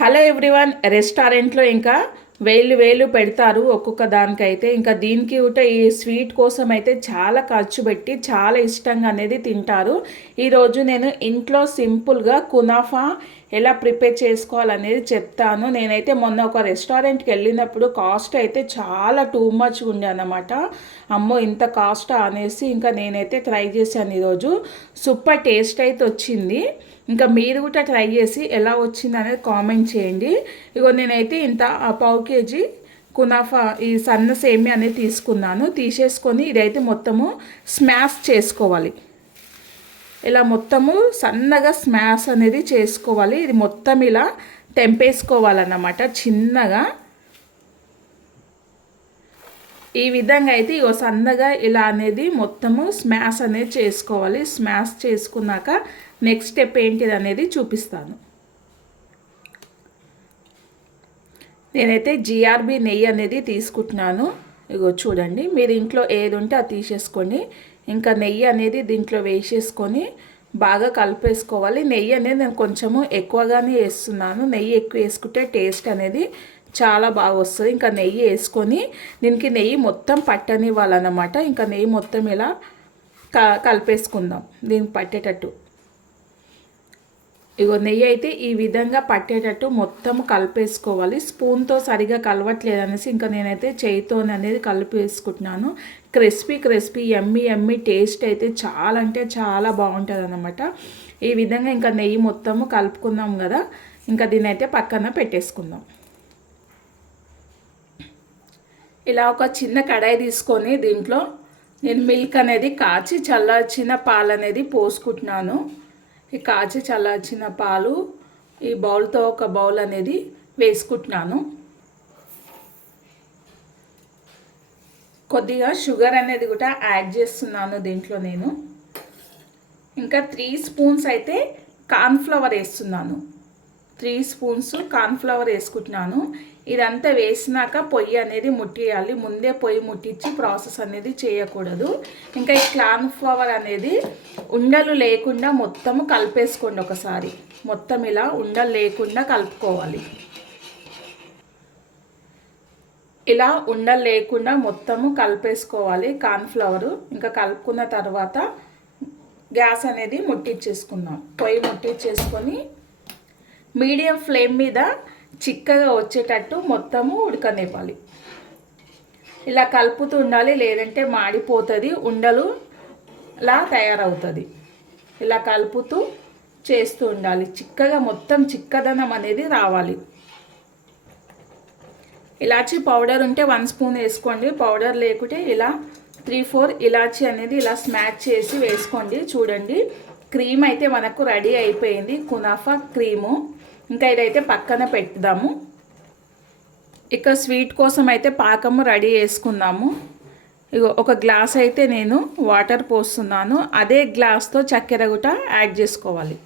Hello everyone. రెస్టారెంట్లో ఇంకా వేలు పెడతారు ఒక్కొక్క దానికైతే. ఇంకా దీనికి కూడా ఈ స్వీట్ కోసం అయితే చాలా ఖర్చు పెట్టి చాలా ఇష్టంగా అనేది తింటారు. ఈరోజు నేను ఇంట్లో సింపుల్గా కునాఫా ఎలా ప్రిపేర్ చేసుకోవాలనేది చెప్తాను. నేనైతే మొన్న ఒక రెస్టారెంట్కి వెళ్ళినప్పుడు కాస్ట్ అయితే చాలా టూ మచ్ ఉండే అన్నమాట. అమ్మో ఇంత కాస్ట్ అనేసి ఇంకా నేనైతే ట్రై చేశాను. ఈరోజు సూపర్ టేస్ట్ అయితే వచ్చింది. ఇంకా మీరు కూడా ట్రై చేసి ఎలా వచ్చింది అనేది కామెంట్ చేయండి. ఇగో నేనైతే ఇంత పావు కేజీ కునాఫా ఈ సన్న సేమియా అనేది తీసుకున్నాను. తీసేసుకొని ఇదైతే మొత్తము స్మాష్ చేసుకోవాలి. ఇలా మొత్తము సన్నగా స్మాష్ అనేది చేసుకోవాలి. ఇది మొత్తం ఇలా తెంపేసుకోవాలన్నమాట చిన్నగా. ఈ విధంగా అయితే ఇగో సన్నగా ఇలా అనేది మొత్తము స్మాష్ అనేది చేసుకోవాలి. స్మాష్ చేసుకున్నాక నెక్స్ట్ స్టెప్ ఏంటిది అనేది చూపిస్తాను. నేనైతే జిఆర్బి నెయ్యి అనేది తీసుకుంటున్నాను. ఇగో చూడండి, మీరు ఇంట్లో ఏది ఉంటే అది తీసేసుకోండి. ఇంకా నెయ్యి అనేది దీంట్లో వేసేసుకొని బాగా కలిపేసుకోవాలి. నెయ్యి అనేది నేను కొంచెము ఎక్కువగానే వేస్తున్నాను. నెయ్యి ఎక్కువ వేసుకుంటే టేస్ట్ అనేది చాలా బాగా వస్తుంది. ఇంకా నెయ్యి వేసుకొని దీనికి నెయ్యి మొత్తం పట్టనివ్వాలన్నమాట. ఇంకా నెయ్యి మొత్తం ఇలా కలిపేసుకుందాం దీనికి పట్టేటట్టు. ఇగో నెయ్యి అయితే ఈ విధంగా పట్టేటట్టు మొత్తం కలిపేసుకోవాలి. స్పూన్తో సరిగా కలవట్లేదు అనేసి ఇంకా నేనైతే చేయితో అనేది కలిపేసుకుంటున్నాను. క్రిస్పీ ఎమ్మి టేస్ట్ అయితే చాలా అంటే చాలా బాగుంటుంది అన్నమాట. ఈ విధంగా ఇంకా నెయ్యి మొత్తము కలుపుకుందాం కదా. ఇంకా దీన్ని అయితే పక్కన పెట్టేసుకుందాం. ఇలా ఒక చిన్న కడాయి తీసుకొని దీంట్లో నేను మిల్క్ అనేది కాచి చల్లార్చిన పాలు అనేది పోసుకుంటున్నాను. ఈ కాచి చల్లార్చిన పాలు ఈ బౌల్తో ఒక బౌల్ అనేది వేసుకుంటున్నాను. కొద్దిగా షుగర్ అనేది కూడా యాడ్ చేస్తున్నాను దీంట్లో నేను. ఇంకా 3 స్పూన్స్ అయితే కార్న్ఫ్లవర్ వేస్తున్నాను. 3 స్పూన్స్ కార్న్ఫ్లవర్ వేసుకుంటున్నాను. ఇదంతా వేసినాక పొయ్యి అనేది ముట్టియాలి. ముందే పొయ్యి ముట్టించి ప్రాసెస్ అనేది చేయకూడదు. ఇంకా ఈ కార్న్ఫ్లవర్ అనేది ఉండలు లేకుండా మొత్తము కలిపేసుకోండి ఒకసారి. మొత్తం ఇలా ఉండలు లేకుండా కలుపుకోవాలి. ఇలా ఉండలు లేకుండా మొత్తము కలిపేసుకోవాలి కార్న్ఫ్లవరు. ఇంకా కలుపుకున్న తర్వాత గ్యాస్ అనేది ముట్టించేసుకుందాం. పొయ్యి ముట్టించేసుకొని మీడియం ఫ్లేమ్ మీద చిక్కగా వచ్చేటట్టు మొత్తము ఉడకనివ్వాలి. ఇలా కలుపుతూ ఉండాలి, లేదంటే మాడిపోతుంది, ఉండలు లా తయారవుతుంది. ఇలా కలుపుతూ చేస్తూ ఉండాలి. చిక్కగా మొత్తం చిక్కదనం అనేది రావాలి. ఇలాచీ పౌడర్ ఉంటే 1 స్పూన్ వేసుకోండి. పౌడర్ లేకుంటే ఇలా 3-4 ఇలాచీ అనేది ఇలా స్మాష్ చేసి వేసుకోండి. చూడండి, క్రీమ్ అయితే మనకు రెడీ అయిపోయింది, కునాఫా క్రీము. ఇంకా ఇదైతే పక్కన పెట్టుదాము. ఇక స్వీట్ కోసం అయితే పాకము రెడీ చేసుకుందాము. ఇగో ఒక గ్లాస్ అయితే నేను వాటర్ పోస్తున్నాను. అదే గ్లాస్తో చక్కెర కూడా యాడ్ చేసుకోవాలి.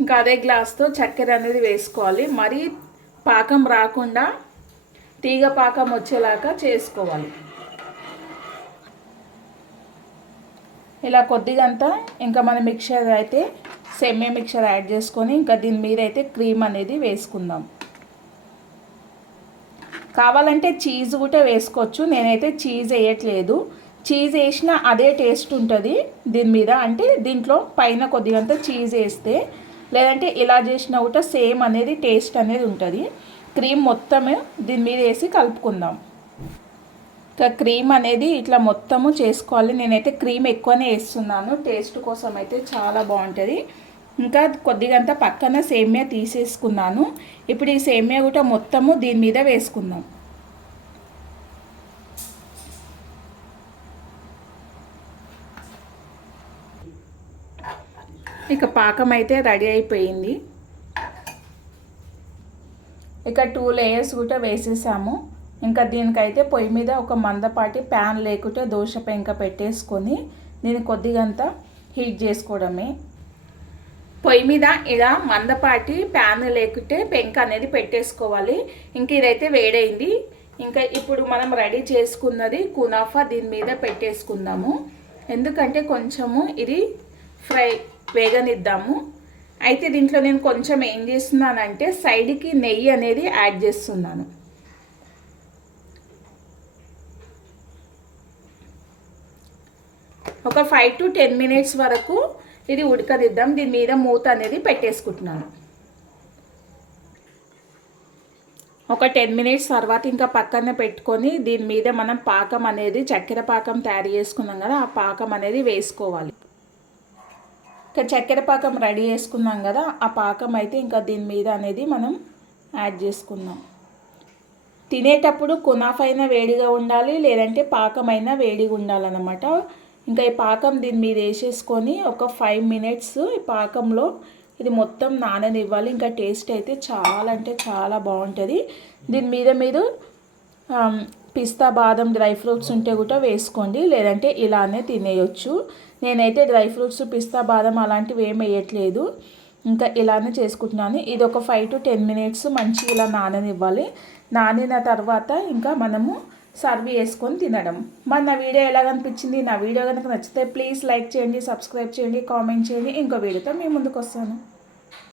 ఇంకా అదే గ్లాస్తో చక్కెర అనేది వేసుకోవాలి. మరి పాకం రాకుండా తీగ పాకం వచ్చేలాగా చేసుకోవాలి. ఇలా కొద్దిగంతా ఇంకా మన మిక్చర్ అయితే సేమియా మిక్చర్ యాడ్ చేసుకొని ఇంకా దీని మీద అయితే క్రీమ్ అనేది వేసుకుందాం. కావాలంటే చీజ్ కూడా వేసుకోవచ్చు. నేనైతే చీజ్ వేయట్లేదు. చీజ్ వేసినా అదే టేస్ట్ ఉంటుంది దీని మీద. అంటే దీంట్లో పైన కొద్దిగంత చీజ్ వేస్తే, లేదంటే ఇలా చేసినా కూడా సేమ్ అనేది టేస్ట్ అనేది ఉంటుంది. క్రీమ్ మొత్తమే దీని మీద వేసి కలుపుకుందాం. ఇంకా క్రీమ్ అనేది ఇట్లా మొత్తము చేసుకోవాలి. నేనైతే క్రీమ్ ఎక్కువనే వేస్తున్నాను, టేస్ట్ కోసం అయితే చాలా బాగుంటుంది. ఇంకా కొద్దిగంత పక్కన సేమియా తీసేసుకున్నాను. ఇప్పుడు ఈ సేమియా కూడా మొత్తము దీని మీద వేసుకుందాం. ఇక పాకం అయితే రెడీ అయిపోయింది. ఇక 2 లేయర్స్ కూడా వేసేసాము. ఇంకా దీనికైతే పొయ్యి మీద ఒక మందపాటి ప్యాన్ లేకుంటే దోశ పెంక పెట్టేసుకొని దీన్ని కొద్దిగంత హీట్ చేసుకోవడమే. పొయ్యి మీద ఇలా మందపాటి ప్యాన్ లేకుంటే పెంక అనేది పెట్టేసుకోవాలి. ఇంక ఇదైతే వేడైంది. ఇంకా ఇప్పుడు మనం రెడీ చేసుకున్నది కునాఫా దీని మీద పెట్టేసుకుందాము. ఎందుకంటే కొంచెము ఇది వేగనిద్దాము. అయితే దీంట్లో నేను కొంచెం ఏం చేస్తున్నానంటే సైడ్కి నెయ్యి అనేది యాడ్ చేస్తున్నాను. ఒక 5 to 10 మినిట్స్ వరకు ఇది ఉడకదిద్దాం. దీని మీద మూత అనేది పెట్టేసుకుంటున్నాను. ఒక 10 మినిట్స్ తర్వాత ఇంకా పక్కన పెట్టుకొని దీని మీద మనం పాకం అనేది చక్కెర పాకం తయారు చేసుకున్నాం కదా, ఆ పాకం అనేది వేసుకోవాలి. ఇంకా చక్కెర పాకం రెడీ చేసుకున్నాం కదా, ఆ పాకం అయితే ఇంకా దీని మీద అనేది మనం యాడ్ చేసుకుందాం. తినేటప్పుడు కునాఫైన వేడిగా ఉండాలి, లేదంటే పాకమైనా వేడిగా ఉండాలన్నమాట. ఇంకా ఈ పాకం దీని మీద వేసేసుకొని ఒక 5 మినిట్స్ ఈ పాకంలో ఇది మొత్తం నాననివ్వాలి. ఇంకా టేస్ట్ అయితే చాలా అంటే చాలా బాగుంటుంది. దీని మీద మీరు పిస్తా బాదం డ్రై ఫ్రూట్స్ ఉంటే కూడా వేసుకోండి, లేదంటే ఇలానే తినేయొచ్చు. నేనైతే డ్రై ఫ్రూట్స్ పిస్తా బాదం అలాంటివి ఏం వేయట్లేదు, ఇంకా ఇలానే చేసుకుంటున్నాను. ఇది ఒక 5 to 10 మినిట్స్ మంచిగా ఇలా నాననివ్వాలి. నానిన తర్వాత ఇంకా మనము సర్వ్ చేసుకొని తినడం. మరి నా వీడియో ఎలా అనిపించింది? నా వీడియో కనుక నచ్చితే ప్లీజ్ లైక్ చేయండి, సబ్స్క్రైబ్ చేయండి, కామెంట్ చేయండి. ఇంకో వీడియోతో మీ ముందుకు వస్తాను.